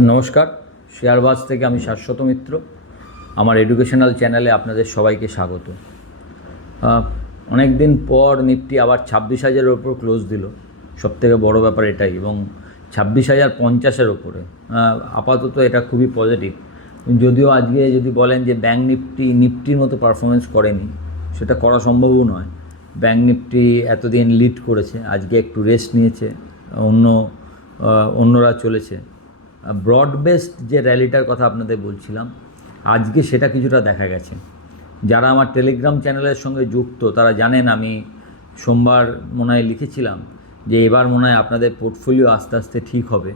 নমস্কার, শেয়ারবাজ থেকে আমি শাশ্বত মিত্র। আমার এডুকেশনাল চ্যানেলে আপনাদের সবাইকে স্বাগত। অনেক দিন পর নিফটি আবার 26,000-এর ওপর ক্লোজ দিল। সবথেকে বড় ব্যাপার এটাই, এবং 26,050-এর ওপরে আপাতত এটা খুবই পজিটিভ। যদিও আজকে যদি বলেন যে ব্যাঙ্ক নিফটির মতো পারফরমেন্স করেনি, সেটা করা সম্ভবও নয়। ব্যাঙ্ক নিফটি এতদিন লিড করেছে, আজকে একটু রেস্ট নিয়েছে, অন্যরা চলেছে। ব্রড বেসড যে র্যালিটার কথা আপনাদের বলছিলাম, আজকে সেটা কিছুটা দেখা গেছে। যারা আমার টেলিগ্রাম চ্যানেলের সঙ্গে যুক্ত তারা জানেন, আমি সোমবার মনে হয় লিখেছিলাম যে এবার মনে হয় আপনাদের পোর্টফোলিও আস্তে আস্তে ঠিক হবে।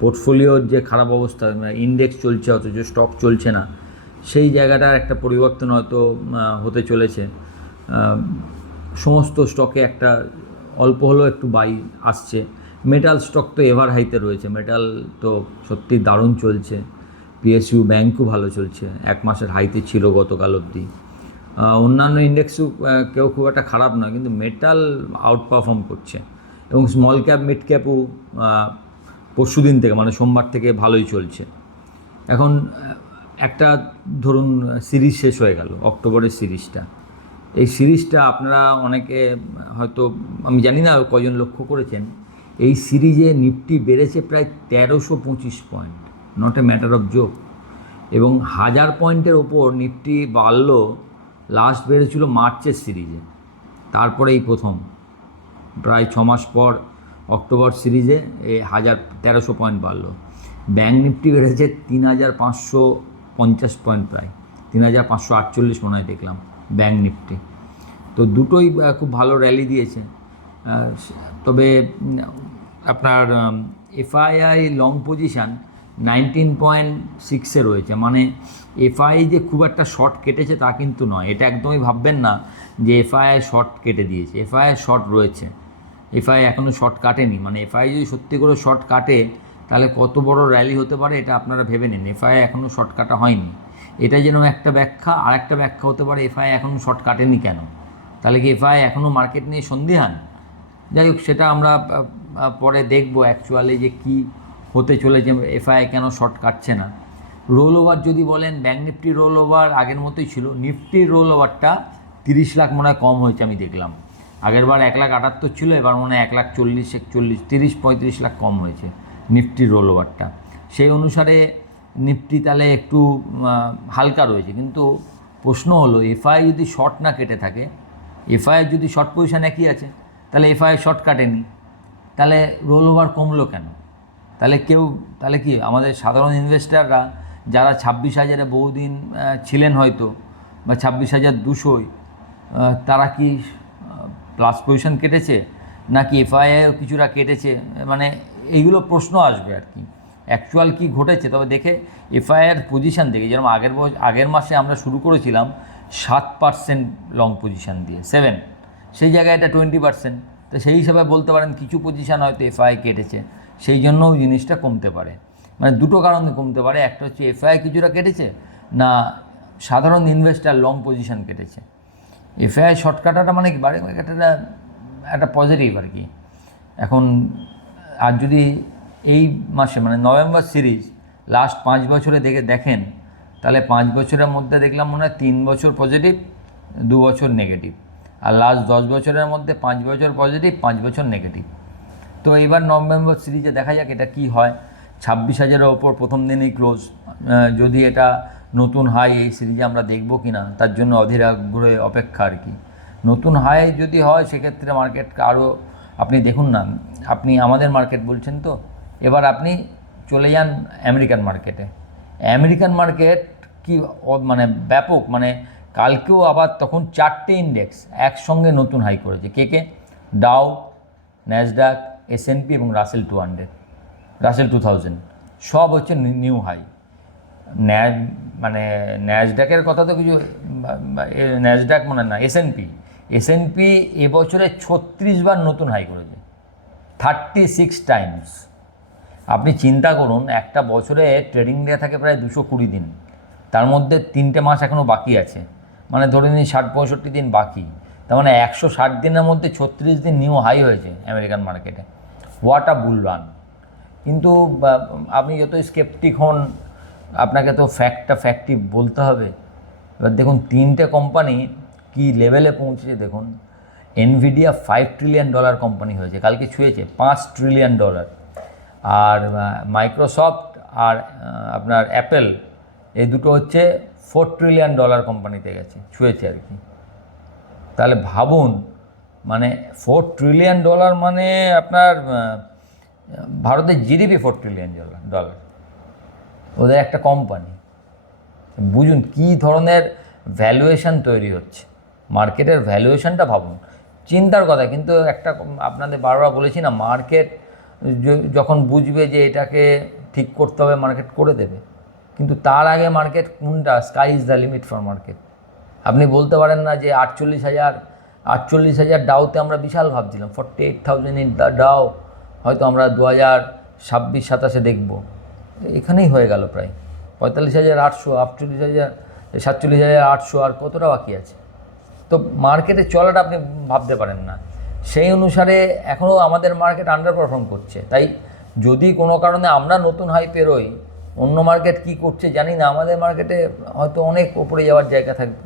পোর্টফোলিওর যে খারাপ অবস্থা, ইন্ডেক্স চলছে অথচ স্টক চলছে না, সেই জায়গাটার একটা পরিবর্তন হয়তো হতে চলেছে। সমস্ত স্টকে একটা অল্প হলেও একটু বাই আসছে। মেটাল স্টক তো এভার হাইতে রয়েছে, মেটাল তো সত্যি দারুণ চলছে। পিএসইউ ব্যাঙ্কও ভালো চলছে, এক মাসের হাইতে ছিল গতকাল অবধি। অন্যান্য ইন্ডেক্সও কেউ খুব একটা খারাপ নয়, কিন্তু মেটাল আউট পারফর্ম করছে। এবং স্মল ক্যাপ মিড ক্যাপও পরশু দিন থেকে, মানে সোমবার থেকে ভালোই চলছে। এখন একটা ধরুন সিরিজ শেষ হয়ে গেল, অক্টোবরের সিরিজটা। এই সিরিজটা আপনারা অনেকে হয়তো, আমি জানি না কজন লক্ষ্য করেছেন, এই সিরিজে নিফটি বেড়েছে প্রায় 1325 point, not a matter of joke. এবং 1000 পয়েন্টের ওপর নিফটি বাড়ল লাস্ট বেড়েছিল মার্চের সিরিজে, তারপরে এই প্রথম প্রায় 6 মাস পর অক্টোবর সিরিজে এই 1300 পয়েন্ট বাড়ল। ব্যাঙ্ক নিফটি বেড়েছে 3550 পয়েন্ট, প্রায় 3548 মনে হয় দেখলাম ব্যাঙ্ক নিফটি। তো দুটোই খুব ভালো র্যালি দিয়েছে। তবে আপনার এফআইআই লং পজিশান 19.6-এ রয়েছে, মানে এফআই যে খুব একটা শর্ট কেটেছে তা কিন্তু নয়। এটা একদমই ভাববেন না যে এফআইআই শর্ট কেটে দিয়েছে, এফআইআই শর্ট রয়েছে, এফআই এখনও শর্ট কাটেনি। মানে এফআই যদি সত্যি করে শর্ট কাটে তাহলে কত বড় র্যালি হতে পারে এটা আপনারা ভেবে নিন। এফআই এখনও শর্ট কাটা হয়নি, এটা যেন একটা ব্যাখ্যা। আর একটা ব্যাখ্যা হতে পারে এফআই এখনও শর্ট কাটেনি কেন, তাহলে কি এফআই এখনও মার্কেট নিয়ে সন্দিহান? যাই হোক, সেটা আমরা পরে দেখব অ্যাকচুয়ালি যে কী হতে চলেছে, এফআই কেন শর্ট কাটছে না। রোল ওভার যদি বলেন, ব্যাঙ্ক নিফটি রোল ওভার আগের মতোই ছিল। নিফটির রোল ওভারটা 30 লাখ মনে হয় কম হয়েছে, আমি দেখলাম। আগের বার 1,78,000 ছিল, এবার মনে হয় 1,40,000, 41, 30-35 লাখ কম হয়েছে নিফটির রোল ওভারটা। সেই অনুসারে নিফটি তাহলে একটু হালকা রয়েছে। কিন্তু প্রশ্ন হলো, এফআই যদি শর্ট না কেটে থাকে, এফআই যদি শর্ট পজিশান একই আছে, তাহলে এফআই শর্ট কাটেনি, তাহলে রোল ওভার কমলো কেন? তাহলে কি আমাদের সাধারণ ইনভেস্টাররা যারা 26,000-এ বহুদিন ছিলেন হয়তো, বা 26,200, তারা কি প্লাস পজিশন কেটেছে, নাকি এফআইআইও কিছুটা কেটেছে? মানে এইগুলো প্রশ্ন আসবে আর কি, অ্যাকচুয়াল কি ঘটেছে। তবে দেখে এফআইআর পজিশান দেখে, যেরকম আগের মাসে আমরা শুরু করেছিলাম 7% লং পজিশান দিয়ে, 7, সেই জায়গায় এটা 20%। তো সেই হিসাবে বলতে পারেন কিছু পজিশান হয়তো এফআই কেটেছে, সেই জন্যও জিনিসটা কমতে পারে। মানে দুটো কারণে কমতে পারে, একটা হচ্ছে এফআই কিছুটা কেটেছে, না সাধারণ ইনভেস্টার লং পজিশান কেটেছে। এফআই শর্ট কাটাটা মানে কি একটা পজিটিভ আর কি। এখন আর যদি এই মাসে, মানে নভেম্বর সিরিজ লাস্ট 5 বছরে দেখেন, তাহলে 5 বছরের মধ্যে দেখলাম মনে হয় 3 বছর পজিটিভ, 2 বছর নেগেটিভ। আর লাস্ট 10 বছরের মধ্যে 5 বছর পজিটিভ, 5 বছর নেগেটিভ। তো এবার নভেম্বর সিরিজে দেখা যাক এটা কি হয়। 26,000-এর ওপর প্রথম দিনেই ক্লোজ। যদি এটা নতুন হাই এই সিরিজে আমরা দেখব কি না, তার জন্য অধীর আগ্রহে অপেক্ষা আর কি। নতুন হাই যদি হয় সেক্ষেত্রে মার্কেটকে আরও, আপনি দেখুন না, আপনি আমাদের মার্কেট বলছেন তো, এবার আপনি চলে যান আমেরিকান মার্কেটে। আমেরিকান মার্কেট কি মানে ব্যাপক, মানে কালকেও আবার তখন 4টে ইন্ডেক্স একসঙ্গে নতুন হাই করেছে। কে? ডাও, ন্যাসডাক, S&P এবং রাসেল 2000 সব হচ্ছে নিউ হাই। মানে ন্যাসডাকের কথা তো কিছু, ন্যাসডাক মানে না, S&P এবছরে 36 বার নতুন হাই করেছে, 36 টাইমস। আপনি চিন্তা করুন, একটা বছরে ট্রেডিং ডে থাকে প্রায় 220 দিন, তার মধ্যে 3টে মাস এখনও বাকি আছে, মানে ধরে নিন 60-65 দিন বাকি। তার মানে 160 দিনের মধ্যে 36 দিন নিউ হাই হয়েছে আমেরিকান মার্কেটে। What a bull run! কিন্তু আপনি যতই স্কেপটিক হন, আপনাকে তো ফ্যাক্টই বলতে হবে। এবার দেখুন 3টে কোম্পানি কি লেভেলে পৌঁছেছে দেখুন। এনভিডিয়া $5 ট্রিলিয়ন কোম্পানি হয়েছে, কালকে ছুঁয়েছে $5 ট্রিলিয়ন। আর মাইক্রোসফট আর আপনার অ্যাপেল, এই দুটো হচ্ছে $4 ট্রিলিয়ন কোম্পানিতে গেছে, ছুঁয়েছে আর কি। তাহলে ভাবুন, মানে $4 ট্রিলিয়ন মানে আপনার ভারতের জিডিপি $4 ট্রিলিয়ন, ওদের একটা কোম্পানি। বুঝুন কী ধরনের ভ্যালুয়েশন তৈরি হচ্ছে, মার্কেটের ভ্যালুয়েশনটা ভাবুন, চিন্তার কথা। কিন্তু একটা আপনাদের বারবার বলেছি না, মার্কেট যখন বুঝবে যে এটাকে ঠিক করতে হবে, মার্কেট করে দেবে। কিন্তু তার আগে মার্কেট কোনটা, sky is the limit for market. আপনি বলতে পারেন না যে 48,000 ডাউতে আমরা বিশাল ভাবছিলাম, 48,000 ইন দ্য ডাউ হয়তো আমরা 2026-27 দেখব। এখানেই হয়ে গেল প্রায় 45,800, 47,800, আর কতটা বাকি আছে। তো মার্কেটে চলাটা আপনি ভাবতে পারেন না। সেই অনুসারে এখনও আমাদের মার্কেট আন্ডার পারফর্ম করছে। তাই যদি কোনো কারণে আমরা নতুন হাই পেরোই, অন্য মার্কেট কি করছে জানি না, আমাদের মার্কেটে হয়তো অনেক ওপরে যাওয়ার জায়গা থাকবে।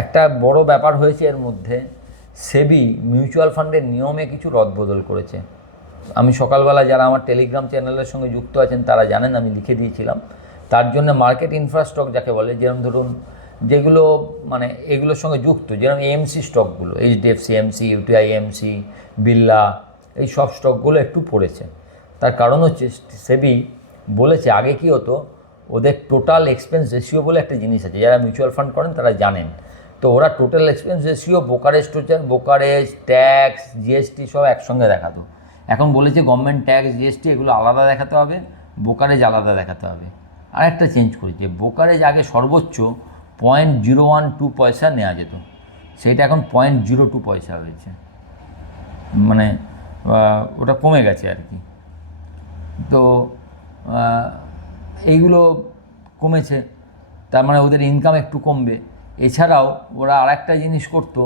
একটা বড় ব্যাপার হয়েছে এর মধ্যে, সেবি মিউচুয়াল ফান্ডের নিয়মে কিছু রদবদল করেছে। আমি সকালবেলা যারা আমার টেলিগ্রাম চ্যানেলের সঙ্গে যুক্ত আছেন তারা জানেন, আমি লিখে দিয়েছিলাম। তার জন্য মার্কেট ইনফ্রাস্টক যাকে বলে, যেরকম ধরুন যেগুলো মানে এগুলোর সঙ্গে যুক্ত, যেরকম এএমসি স্টকগুলো, HDFC MC, UTI MC, Birla, এই সব স্টকগুলো একটু পড়েছে। তার কারণ হচ্ছে সেবি বলেছে, আগে কী হতো, ওদের টোটাল এক্সপেন্স রেশিও বলে একটা জিনিস আছে, যারা মিউচুয়াল ফান্ড করেন তারা জানেন। তো ওরা total expense ratio, brokerage, tax, GST সব একসঙ্গে দেখাতো। এখন বলেছে গভর্নমেন্ট ট্যাক্স, জিএসটি এগুলো আলাদা দেখাতে হবে, ব্রোকারেজ আলাদা দেখাতে হবে। আরেকটা চেঞ্জ করেছে, ব্রোকারেজ আগে সর্বোচ্চ 0.012 পয়সা নেওয়া যেত, সেটা এখন 0.02 পয়সা হয়েছে, মানে ওটা কমে গেছে আর কি। তো এইগুলো কমেছে, তার মানে ওদের ইনকাম একটু কমবে। এছাড়াও ওরা আরেকটা জিনিস করতো,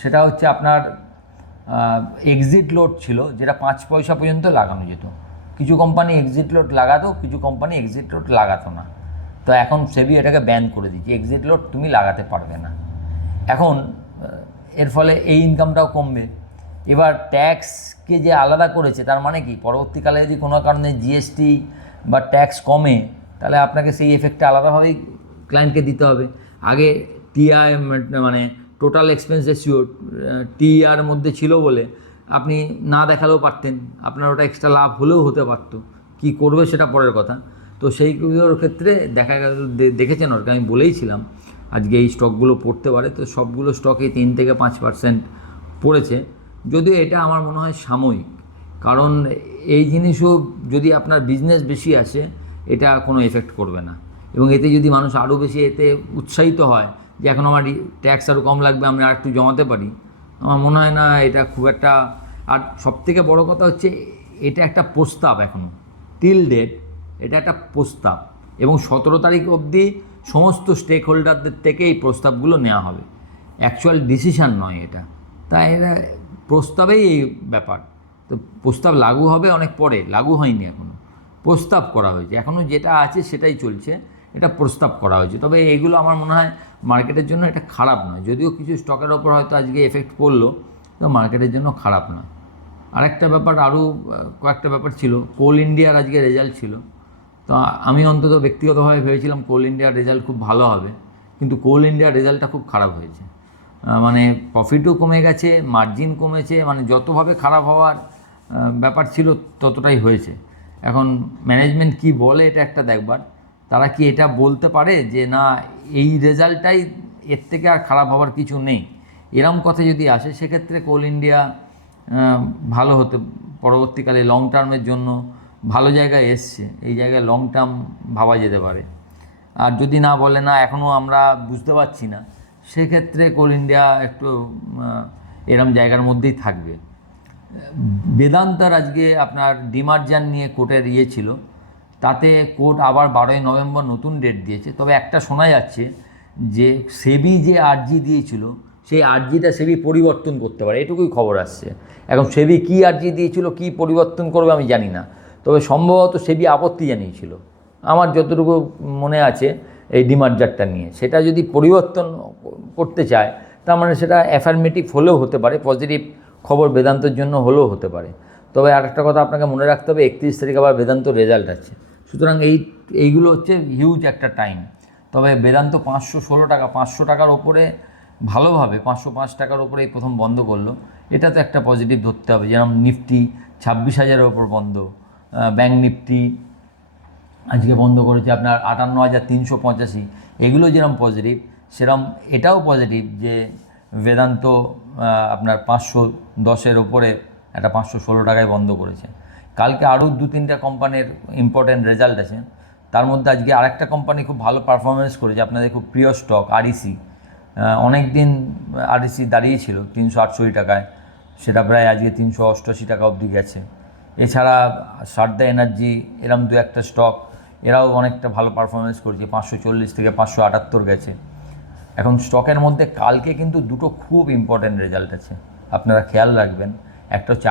সেটা হচ্ছে আপনার এক্সিট লোড ছিল, যেটা 5 পয়সা পর্যন্ত লাগানো যেত। কিছু কোম্পানি এক্সিট লোড লাগাতো, কিছু কোম্পানি এক্সিট লোড লাগাতো না। তো এখন সেবি এটাকে ব্যান করে দিচ্ছে, এক্সিট লোড তুমি লাগাতে পারবে না। এখন এর ফলে এই ইনকামটাও কমবে। এবার ট্যাক্সকে যে আলাদা করেছে, তার মানে কি, পরবর্তীকালে যদি কোনো কারণে জিএসটি বা ট্যাক্স কমে, তাহলে আপনাকে সেই এফেক্টটা আলাদাভাবেই ক্লায়েন্টকে দিতে হবে। আগে টিআই মানে টোটাল এক্সপেন্স রেশিও টিআর মধ্যে ছিল বলে আপনি না দেখালেও পারতেন, আপনার ওটা এক্সট্রা লাভ হলেও হতে পারতো। কি করবে সেটা পরের কথা। তো সেইগুলোর ক্ষেত্রে দেখা গেল, দেখেছেন ওরকে আমি বলেইছিলাম আজকে এই স্টকগুলো পড়তে পারে, তো সবগুলো স্টকে 3 থেকে 5% পড়েছে। যদিও এটা আমার মনে হয় সাময়িক, কারণ এই জিনিসও যদি আপনার বিজনেস বেশি আসে, এটা কোনো এফেক্ট করবে না। এবং এতে যদি মানুষ আরও বেশি এতে উৎসাহিত হয় যে এখন আমার ট্যাক্স আরও কম লাগবে, আমি আর একটু জমাতে পারি, আমার মনে হয় না এটা খুব একটা। আর সবথেকে বড় কথা হচ্ছে, এটা একটা প্রস্তাব, এখনও টিল ডেট এটা একটা প্রস্তাব, এবং 17 তারিখ অবধি সমস্ত স্টেক হোল্ডারদের থেকে এই প্রস্তাবগুলো নেওয়া হবে, অ্যাকচুয়াল ডিসিশান নয় এটা। তাই এরা প্রস্তাবেই এই ব্যাপার। তো প্রস্তাব লাগু হবে অনেক পরে, লাগু হয়নি এখনও, প্রস্তাব করা হয়েছে, এখনও যেটা আছে সেটাই চলছে, এটা প্রস্তাব করা হয়েছে। তবে এগুলো আমার মনে হয় মার্কেটের জন্য এটা খারাপ নয়, যদিও কিছু স্টকের ওপর হয়তো আজকে এফেক্ট পড়লো, তো মার্কেটের জন্য খারাপ নয়। আরেকটা ব্যাপার, আরও কয়েকটা ব্যাপার ছিল। কোল ইন্ডিয়ার আজকে রেজাল্ট ছিল, তো আমি অন্তত ব্যক্তিগতভাবে ভেবেছিলাম কোল ইন্ডিয়ার রেজাল্ট খুব ভালো হবে, কিন্তু কোল ইন্ডিয়ার রেজাল্টটা খুব খারাপ হয়েছে। মানে প্রফিটও কমে গেছে, মার্জিন কমেছে, মানে যতভাবে খারাপ হওয়ার ব্যাপার ছিল ততটাই হয়েছে। এখন ম্যানেজমেন্ট কি বলে এটা একটা দেখবার, তারা কি এটা বলতে পারে যে না এই রেজাল্টটাই, এর থেকে আর খারাপ হওয়ার কিছু নেই, এরম কথা যদি আসে, সেক্ষেত্রে কোল ইন্ডিয়া ভালো হতে, পরবর্তীকালে লং টার্মের জন্য ভালো জায়গায় এসছে, এই জায়গায় লং টার্ম ভাবা যেতে পারে। আর যদি না বলে না এখনও আমরা বুঝতে পারছি না, সেক্ষেত্রে কোল ইন্ডিয়া একটু এরম জায়গার মধ্যেই থাকবে। বেদান্তার আজকে আপনার ডিমার্জার নিয়ে কোর্টের ছিল, তাতে কোর্ট আবার 12ই নভেম্বর নতুন ডেট দিয়েছে। তবে একটা শোনা যাচ্ছে যে সেবি যে আর্জি দিয়েছিল সেই আর্জিটা সেবি পরিবর্তন করতে পারে, এটুকুই খবর আসছে। এখন সেবি কী আর্জি দিয়েছিল, কী পরিবর্তন করবে আমি জানি না, তবে সম্ভবত সেবি আপত্তি জানিয়েছিল আমার যতটুকু মনে আছে এই ডিমার্জারটা নিয়ে। সেটা যদি পরিবর্তন করতে চায় তার মানে সেটা অ্যাফার্মেটিভ হলেও হতে পারে, পজিটিভ খবর বেদান্তের জন্য হলেও হতে পারে। তবে আরেকটা কথা আপনাকে মনে রাখতে হবে, 31 তারিখ আবার বেদান্ত রেজাল্ট আছে, সুতরাং এইগুলো হচ্ছে হিউজ একটা টাইম। তবে বেদান্ত 516 টাকা, 500 টাকার ওপরে ভালোভাবে 505 টাকার ওপরে এই প্রথম বন্ধ করলো, এটা তো একটা পজিটিভ ধরতে হবে। যেরকম নিফটি 26,000-এর ওপর বন্ধ, ব্যাঙ্ক নিফটি আজকে বন্ধ করেছে আপনার 58,385, এগুলো যেরকম পজিটিভ সেরকম এটাও পজিটিভ যে বেদান্ত আপনার 510-এর ওপরে একটা 516 টাকায় বন্ধ করেছে। কালকে আরও 2-3টা কোম্পানির ইম্পর্ট্যান্ট রেজাল্ট আছে, তার মধ্যে আজকে আরেকটা কোম্পানি খুব ভালো পারফরমেন্স করেছে, আপনাদের খুব প্রিয় স্টক আরইসি। অনেক দিন আরইসি দাঁড়িয়েছিল 368 টাকায়, সেটা প্রায় আজকে 388 টাকা অবধি গেছে। এছাড়া সারদা এনার্জি এরম দু একটা স্টক, এরাও অনেকটা ভালো পারফরমেন্স করেছে, 540 থেকে 578 গেছে। এখন স্টকের মধ্যে কালকে কিন্তু দুটো খুব ইম্পর্ট্যান্ট রেজাল্ট আছে, আপনারা খেয়াল রাখবেন। একটা হচ্ছে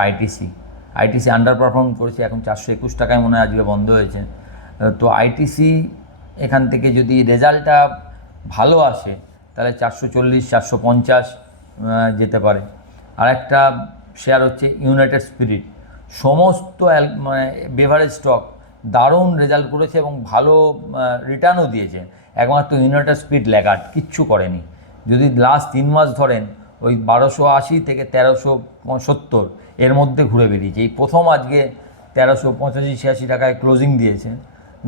আইটিসি আন্ডার পারফর্ম করেছে, এখন 421 টাকায় মনে হয় আজকে বন্ধ হয়েছে। তো আইটিসি এখান থেকে যদি রেজাল্টটা ভালো আসে তাহলে 440, 450 যেতে পারে। আর একটা শেয়ার হচ্ছে ইউনাইটেড স্পিরিট, সমস্ত মানে বেভারেজ স্টক দারুণ রেজাল্ট করেছে এবং ভালো রিটার্নও দিয়েছে। একমাত্র ইউনাইটেড স্পিরিট ল্যাগার্ড, কিচ্ছু করেনি। যদি লাস্ট 3 মাস ধরেন ওই 1280 থেকে 1370 এর মধ্যে ঘুরে বেরিয়েছে। এই প্রথম আজকে 1385-86 টাকায় ক্লোজিং দিয়েছে।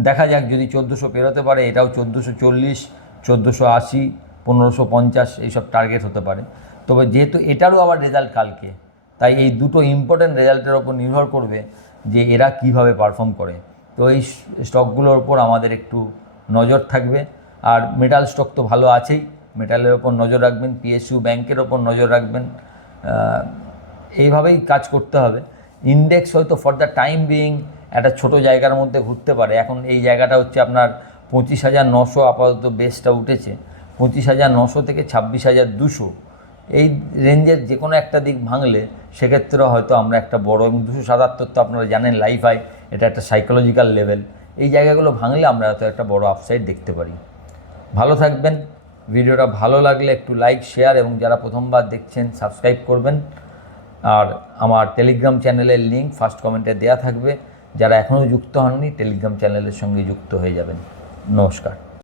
দেখা যাক যদি 1400 পেরোতে পারে, এটাও 1440, 1480, 1550 এইসব টার্গেট হতে পারে। তবে যেহেতু এটারও আবার রেজাল্ট কালকে, তাই এই দুটো ইম্পর্ট্যান্ট রেজাল্টের ওপর নির্ভর করবে যে এরা কিভাবে পারফর্ম করে। তো এই স্টকগুলোর ওপর আমাদের একটু নজর থাকবে। আর মেটাল স্টক তো ভালো আছেই, মেটালের ওপর নজর রাখবেন, পিএসইউ ব্যাংকের ওপর নজর রাখবেন। এইভাবেই কাজ করতে হবে। ইন্ডেক্স হয়তো ফর দ্য টাইম বিইং একটা ছোটো জায়গার মধ্যে ঘুরতে পারে। এখন এই জায়গাটা হচ্ছে আপনার 25,900 আপাতত বেসটা উঠেছে, 25,900 থেকে 26,200 এই রেঞ্জের যে কোনো একটা দিক ভাঙলে সেক্ষেত্রে হয়তো আমরা একটা বড়, এবং 277 তো আপনারা জানেন লাইফ হাই, এটা একটা সাইকোলজিক্যাল লেভেল। এই জায়গাগুলো ভাঙলে আমরা হয়তো একটা বড় আপসাইড দেখতে পারি। ভালো থাকবেন। ভিডিওটা ভালো লাগলে একটু লাইক, শেয়ার এবং যারা প্রথমবার দেখছেন সাবস্ক্রাইব করবেন। আর আমার টেলিগ্রাম চ্যানেলের লিঙ্ক ফার্স্ট কমেন্টে দেওয়া থাকবে, যারা এখনও যুক্ত হননি টেলিগ্রাম চ্যানেলের সঙ্গে যুক্ত হয়ে যাবেন। নমস্কার।